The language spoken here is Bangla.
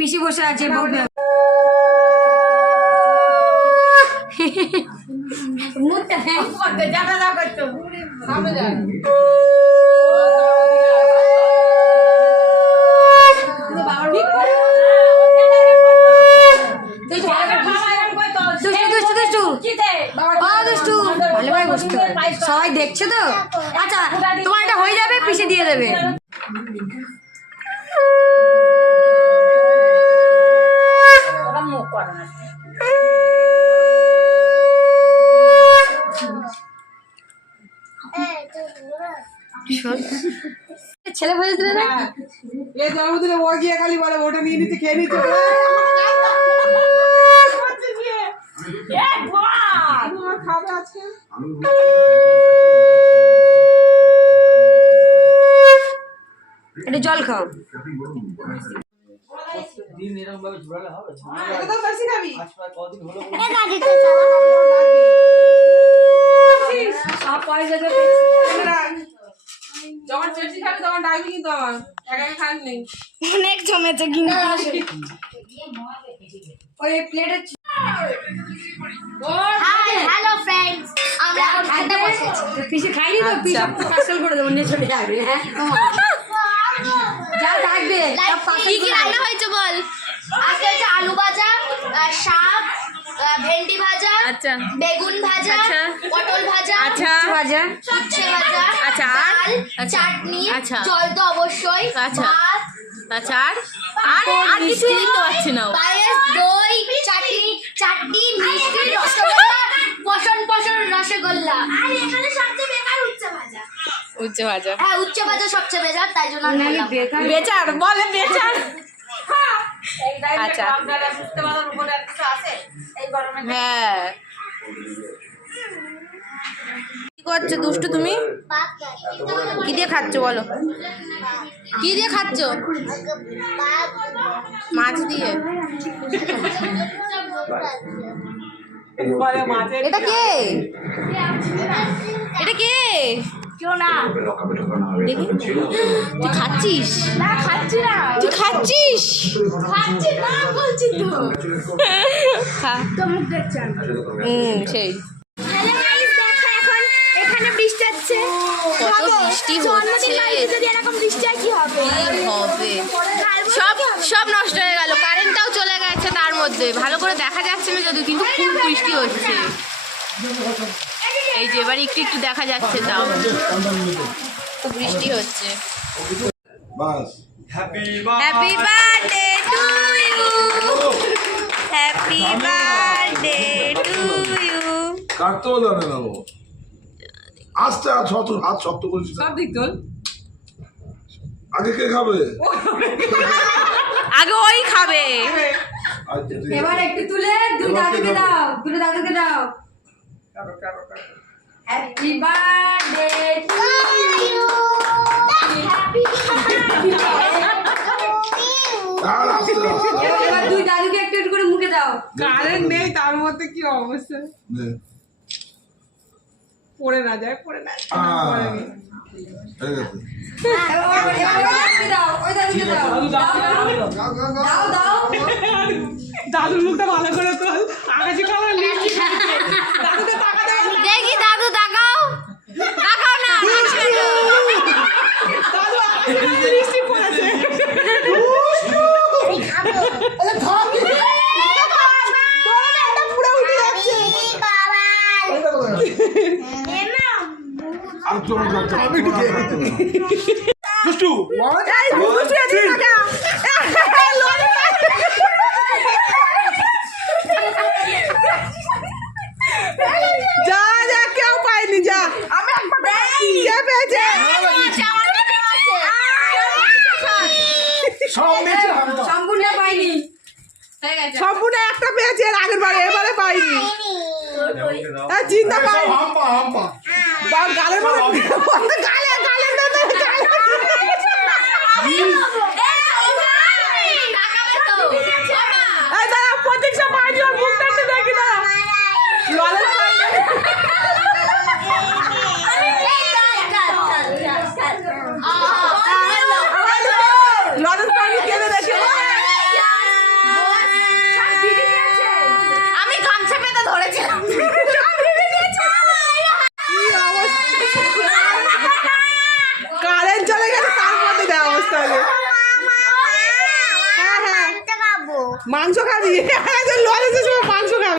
পিসি বসে আছে হ্যাঁ। সবাই দেখছে তো? আচ্ছা তোমার এটা হয়ে যাবে পিছিয়ে দিয়ে দেবে। ছেলে ভেজে দিলে না? এ জন্মদিনে ও গিয়ে খালি বলে ওটা নিয়ে নিতে খেয়ে নিতে। খাবে আছে এটা জল খাও। দিন এরকম ভাবে হবে? এটা বেশি খাবি আজ কদিন হলো সব পয়সা যখন বেশি খাবি তখন ডাকবি কিন্তু আমার। একা একা খান নেই। অনেক জমেছে কিন্তু। ওই প্লেটের হ্যালো ফ্রেন্ডস আমরা খেতে বসেছি। পিসে খাইনি তো? পিসে পার্সেল করে দেবো নিয়ে চলে যাবে হ্যাঁ? যা থাকবে কি কি রান্না হয়েছে বল? আজকে হচ্ছে আলু ভাজা শাক ভেন্ডি ভাজা আচ্ছা। বেগুন ভাজা আচ্ছা। পটল ভাজা আচ্ছা। ভাজা। উচ্ছে ভাজা। আচ্ছা? ডাল আচ্ছা। চাটনি আচ্ছা। জল তো অবশ্যই আচ্ছা। ভাত আচ্ছা আর? আর আর কিছু দেখতে পাচ্ছি না পায়েস দই চাটনি চাটনি মিষ্টি রসগোল্লা পশন পশন রসগোল্লা। আর এখানে সবচেয়ে বেকার উচ্ছে ভাজা। উচ্চ ভাজা। হ্যাঁ সবচেয়ে বেকার তাই জন্য আমি নাহলে বললাম। বেকার। বেচার বলে বেচার। আচ্ছা। হ্যাঁ। করছ দুষ্টু তুমি? কি দিয়ে খাচ্ছ বলো? কি দিয়ে খাচ্ছ? মাছ দিয়ে। এটা কে? এটা কে? কেউ না। দেখি। তুই খাচ্ছিস? না খাচ্ছি না। তুই খাচ্ছিস? খাচ্ছি না বলছি তো। খা। তো মুখ দেখছেন হুম সেই হ্যালো গাইস দেখো এখন এখানে বৃষ্টি হচ্ছে। কত বৃষ্টি হচ্ছে। যদি এরকম বৃষ্টি হয় কি হবে? হবে? সব সব নষ্ট হয়ে গেল। কারেন্টটাও চলে গেছে তার মধ্যে। ভালো করে দেখা যাচ্ছে না যদি কিন্তু খুব বৃষ্টি হচ্ছে। এই যে এবার একটু একটু দেখা যাচ্ছে তাও। খুব বৃষ্টি হচ্ছে। বাস। Happy birthday to you happy birthday to you কাটতেও জানে না আস্তে আর শত হাত শক্ত করেছি সব দিক তোল। আগে কে খাবে? আগে ওই খাবে। আজ এবার একটু তুলে দুটো দাদুকে দাও দুটো দাদুকে দাও। হ্যাপি বার্থডে টু ইউ আস্তে এবার দুই দাদুকে একটু একটু করে মুখে দাও। কারেন্ট নেই তার মধ্যে কি অবস্থা। পড়ে না যায় পড়ে না দাদুর মুখটা ভালো করে হয়ে গেছে। এবার ওই দাদুকে দাও ওই দাদুকে দাও দাও দাও দাদুর মুখটা ভালো করে তোল আকাশি কালার লিপস্টিক দাদুকে টাকা দেবে দেখি দাদু তাকাও তাকাও না দাদু আকাশি কালার লিপস্টিক পরেছে পুরো উঠে যাচ্ছে আর তোমার কাছে আমি একটু খেয়ে নিতে পারি। দুষ্টু, যা যা কেউ পাইনি যা। আমি কে পেয়েছে। সম্পূর্ণ পাইনি। সম্পূর্ণ একটা পেয়েছে এর আগের বারে এবারে পাইনি। চিন্তা এই পাই সব হাম্পা, হাম্পা। বা গালের মধ্যে গালে গালে এই দাঁড়া প্রতীক্ষা পাইনি ওর মুখটা একটু দেখি দাঁড়া ললের পাইনি ললের পাইনি কেঁদে দেখে মাংস খাবি? একজন সময় মাংস খাবি।